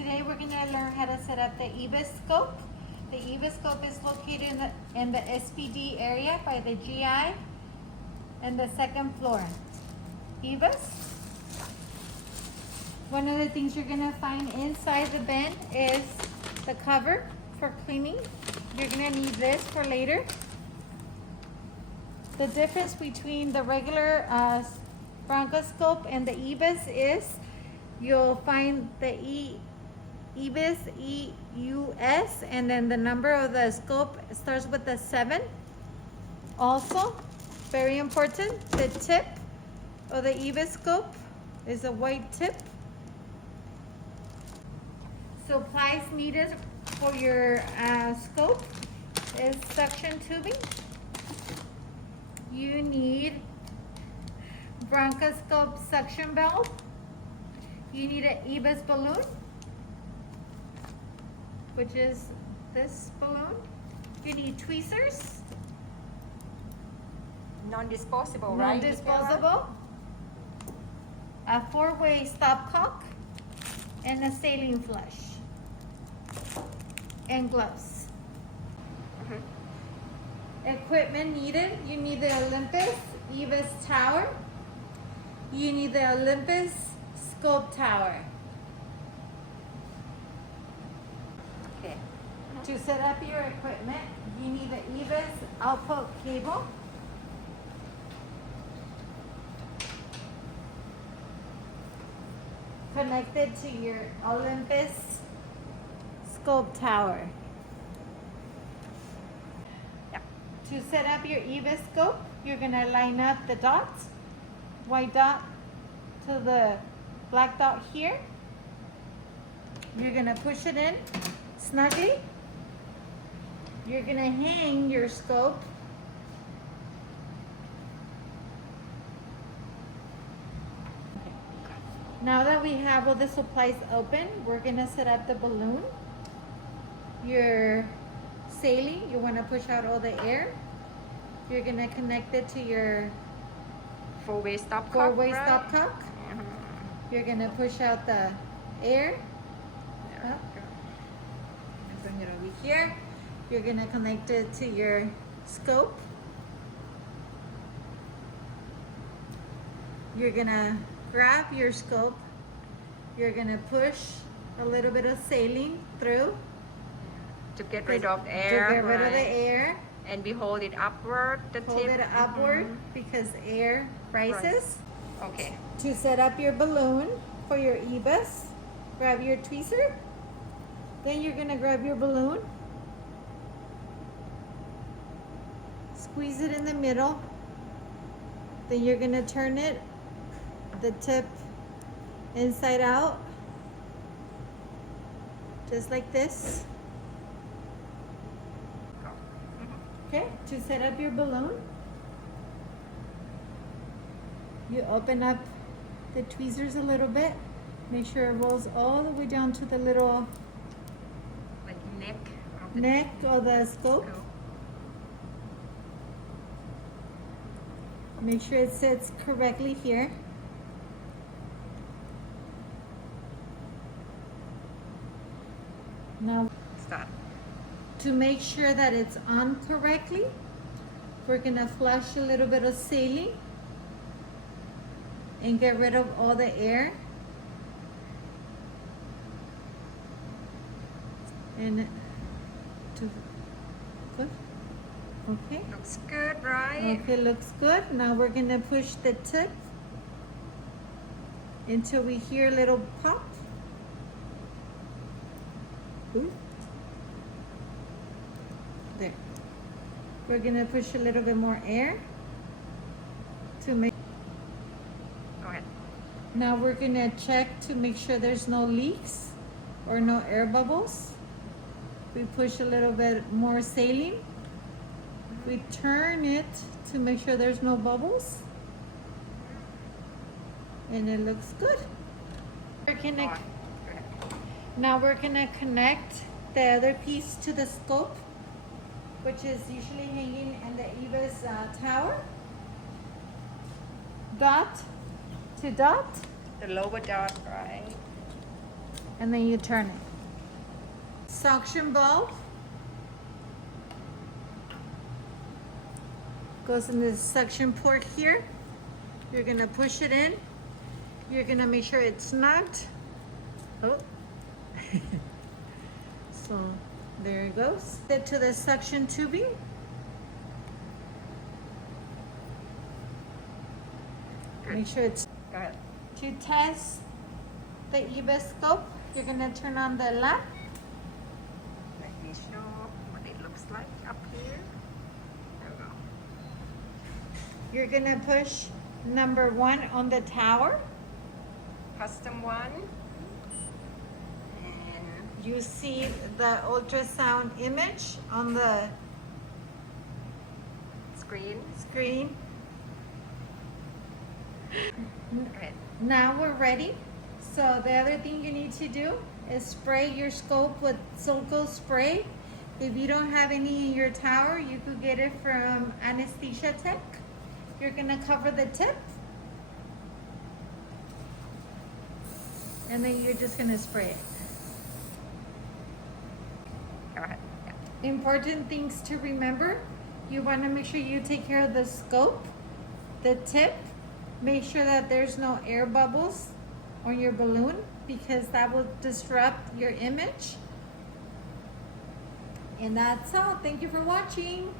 Today we're going to learn how to set up the Ebus scope. The Ebus scope is located in the SPD area by the GI and the second floor. Ebus. One of the things you're going to find inside the bin is the cover for cleaning. You're going to need this for later. The difference between the regular bronchoscope and the Ebus is you'll find the Ebus, EUS, and then the number of the scope starts with the 7. Also, very important, the tip of the Ebus scope is a white tip. Supplies needed for your scope is suction tubing. You need bronchoscope suction valve. You need an Ebus balloon, which is this balloon. You need tweezers. Non-disposable, right? Non-disposable. A 4-way stopcock and a saline flush. And gloves. Equipment needed. You need the Olympus Ebus tower. You need the Olympus scope tower. Okay. To set up your equipment, you need the Ebus output cable. Connected to your Olympus scope tower. Yep. To set up your Ebus scope, you're gonna line up the dots, white dot to the black dot here. You're gonna push it in snugly. You're gonna hang your scope. Now that we have all the supplies open, we're gonna set up the balloon. Your saline, you wanna push out all the air. You're gonna connect it to your 4-way stopcock. 4-way right? stopcock. You're gonna push out the air. Yeah. Up. And bring it over here. You're gonna connect it to your scope. You're gonna grab your scope. You're gonna push a little bit of saline through. To get rid of air. To get rid of right? the air. And we hold it upward, the Hold tip. it upward because air rises. Okay. To set up your balloon for your Ebus, grab your tweezer. Then you're gonna grab your balloon. Squeeze it in the middle. Then you're gonna turn it, the tip inside out. Just like this. Okay, to set up your balloon, you open up the tweezers a little bit. Make sure it rolls all the way down to the little Like neck. Of the neck of the scope. scope. Make sure it sits correctly here. Now, Start. to make sure that it's on correctly, we're gonna flush a little bit of saline and get rid of all the air. And good. Okay. Looks good, right? Okay, looks good. Now we're gonna push the tip until we hear a little pop. Ooh. There. We're gonna push a little bit more air to make. Go ahead. Now we're gonna check to make sure there's no leaks or no air bubbles. We push a little bit more saline. We turn it to make sure there's no bubbles. And it looks good. Now we're gonna connect the other piece to the scope, which is usually hanging in the Ebus tower. Dot to dot. The lower dot, right? and then you turn it. Suction bulb goes in the suction port here. You're gonna push it in. You're gonna make sure it's not. Oh. So there it goes. Get to the suction tubing. Make sure it's. Go ahead. To test the Ebus scope, you're gonna turn on the lamp. Let me show what it looks like up here. There we go. You're gonna push number 1 on the tower. Custom one. And You see the ultrasound image on the screen. screen. Go ahead. Now we're ready. So the other thing you need to do is spray your scope with Sulco spray. If you don't have any in your tower, you could get it from Anesthesia Tech. You're gonna cover the tip. And then you're just gonna spray it. Go ahead. Yeah. Important things to remember. You wanna make sure you take care of the scope, the tip. Make sure that there's no air bubbles on your balloon because that will disrupt your image. And that's all. Thank you for watching.